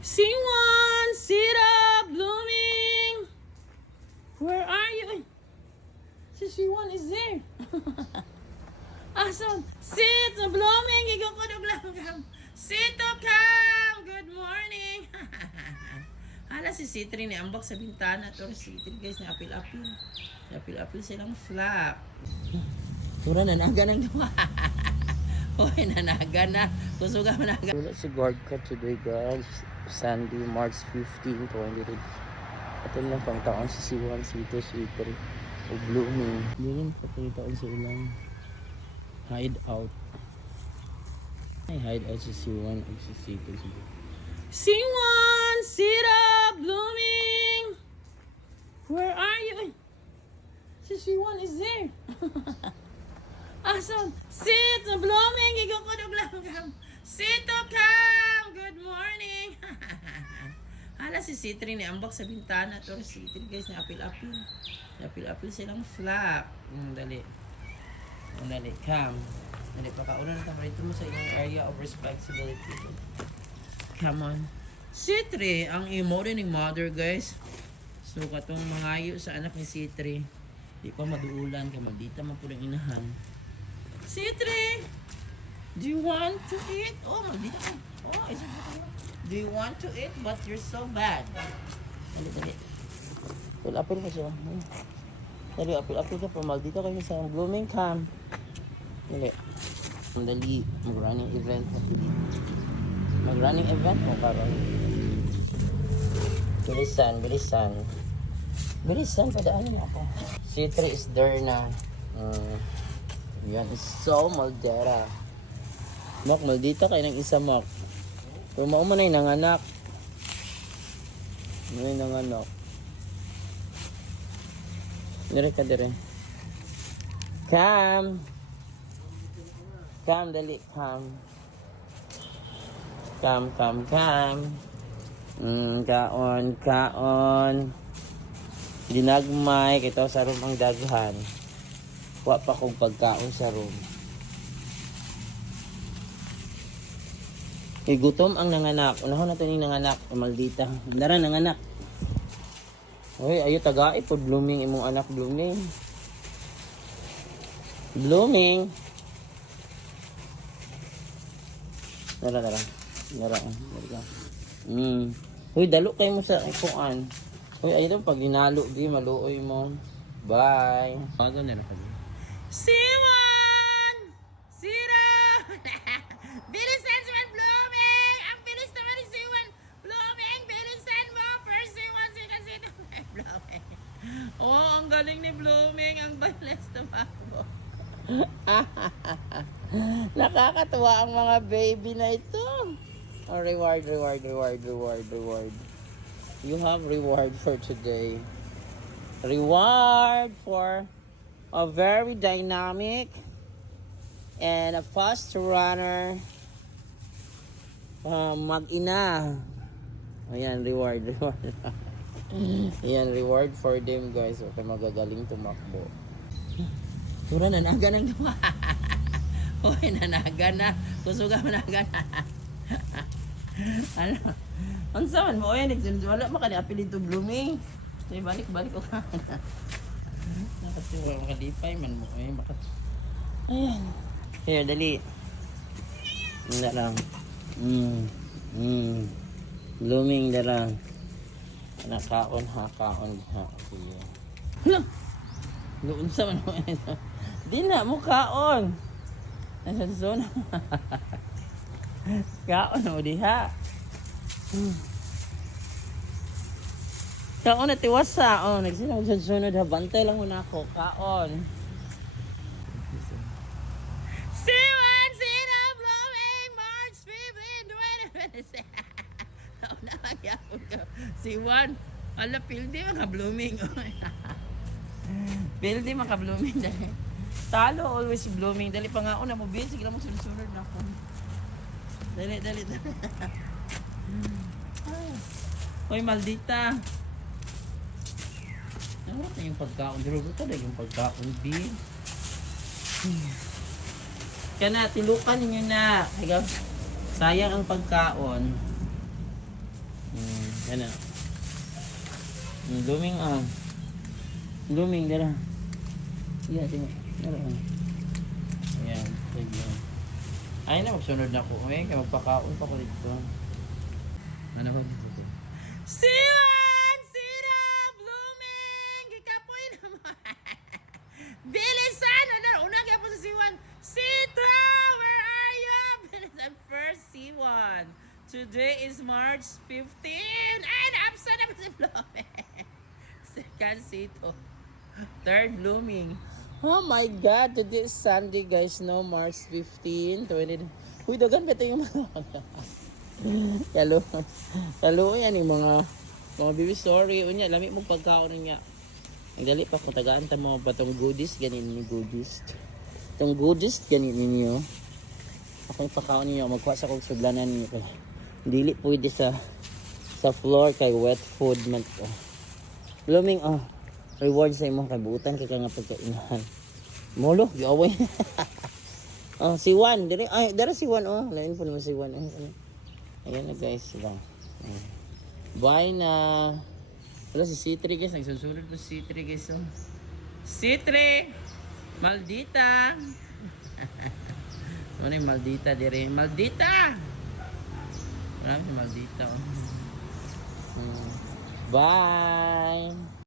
C1, sit up, blooming. Where are you? Si C1 is there. Awesome. Sit, blooming. Igukudog lang kam. Sit up, kam. Good morning. Hala si C3 ni ambak sa bintana. Pero C3 guys, na-apil-apil. Na-apil-apil silang flap. Tura na naga ng gawa. Hoy, nanaga na. Kusuga managa. Wala si guard ka today guys. Sunday, March 15, 2020. Ito lang pang taon si C1, C2, C3. O blooming. Hindi rin patuloy taon sa ilang hideout. Ay hideout si C1 at si C2. C1, sit up, blooming. Where are you? Si C1 is there. Awesome. Sit, blooming. Igukudog lang kam. Sit up, kam. Good morning. Hala si C3 ni ambak sa bintana. Pero C3 guys, na-apil-apil. Na-apil-apil silang flap. Dali. Dali, kam. Dali, pakauna na tayo rito mo sa inyong area of responsibility. Come on. C3, ang imo rin ng mother guys. So, katong mangayo sa anak ni C3. Di pa maduulan ka, magdita man po ng inahan. C3, do you want to eat? Oh, magdita ka. Oh, is it? Do you want to eat? But you're so bad. Dali. Apil mo siya. Dali, apil ka pa. Maldita kayo sa blooming cam. Dali. Dali, mag-running event mo. Mag-running event mo karon. Bilisan, padaanin ako. C3 is there na. Yan is so maldera. Mak, maldita kayo ng isa, Mak. Pero maumanay nanganak. Manay nanganak. Dire ka, dire. Cam, dali, Cam. Kaon. Dinagmay, kito sa room ang daghan. Wa pa kong pagkaon sa room. Gutom ang nanganak. Unahon na ito yung nanganak. Maldita. Dara, nanganak. Uy, ayo tagai po blooming imong anak blooming. Dara. Uy, dalo kayo mo sa ikuan. Uy, ayun pag ginalo di maluoy mo. Bye. Bago na ka. C1, sit up. Bilisan si blooming. Ang bilis naman ni C1 blooming. Bilisan mo. First C1, second C2 blooming. Oh, ang galing ni blooming. Ang bilis tumakbo. Nakakatuwa ang mga baby na ito. Oh, reward. You have reward for today. Reward for a very dynamic and a fast runner. Mag-ina. Ayan, reward. Ayan, reward for them guys. Okay, magagaling tumakbo. Tura, nanaga ng gawa. Hoy, nanaga na. Kusuga managa na. Ano? Ang saman mo, oy, wala makali-apil ito blooming. So, balik ko ka. Nakatuwa, makalipay man mo. Ayan. Here, dali. Wala lang. Blooming na lang. Kaon ha. Okay. Doon sa man mo. Di na, mo kaon. Nasa zona. Kaon mo diha. Kaon na tiwasa. Oh, nagsinang sunod ha. Bantay lang muna ako. Kaon. C1, sit up, blooming, March 15, 2026. Nauna magyapon ka. C1, ala, pildi mga blooming. Pildi mga blooming dali. Talo always blooming. Dali pa nga una mo, Bin. Sige lang mo sunod na ako. Dali. Hoy, maldita. Ano na yung pagkaon? Pero ito na yung pagkaon, Bin. Kaya na, tilukan ninyo na. Sayang ang pagkaon. Yan na. Blooming Blooming, dara. Iya, tingnan. Dara. Ayan, sige. Ay na, magsunod na ko. Ay, magpakaon pa ko dito. Ano ba? Siwan! Sira! Blooming! Gikapoy naman! Bilisan! Ano? Unang kaya po sa Siwan. Sita! Where are you? Bilisan first, Siwan. Today is March 15. Ay, naapsa na po si Blooming. Second, Sito. Third, Blooming. Oh my God! Today is Sunday, guys. No, March 15. 20. Uy, dagan ba ito yung mga... Kalo yan yung mga baby story. Unya, lami mong pagkaon niya. Ang dali pa kung tagaan ta mo ba itong goodies, ganin ni goodies. Itong goodies, ganin ninyo. Ako yung pagkaon niyo, magkuha sa kong suglanan niyo. Dili pwede sa floor kay wet food man ko. Blooming, reward sa imong kabuutan kay nga pagkainahan. Molo, giaway. Si Juan, dara si Juan lain po naman si Juan. Ayan na guys, lang. Bye na. Wala si C3 guys, nagsusunod po si C3 guys. C3! Maldita! Ano yung maldita dire? Maldita! Marami maldita. Bye!